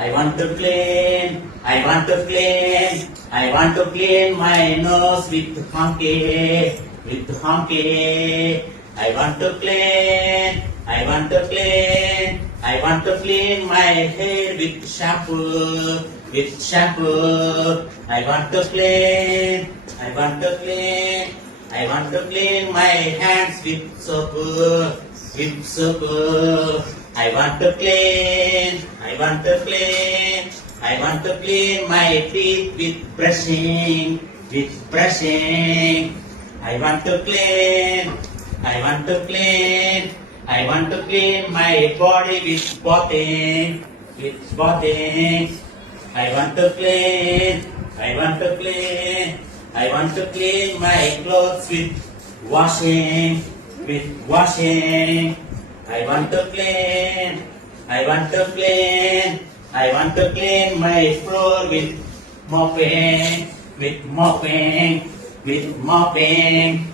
I want to clean, I want to clean, I want to clean my nose with honky. I want to clean, I want to clean, I want to clean my hair with shampoo. I want to clean, I want to clean, I want to clean my hands with soap. I want to clean, I want to clean, I want to clean my teeth with brushing. I want to clean, I want to clean, I want to clean my body with bathing. I want to clean, I want to clean, I want to clean my clothes with washing. I want to clean, I want to clean, I want to clean my floor with mopping.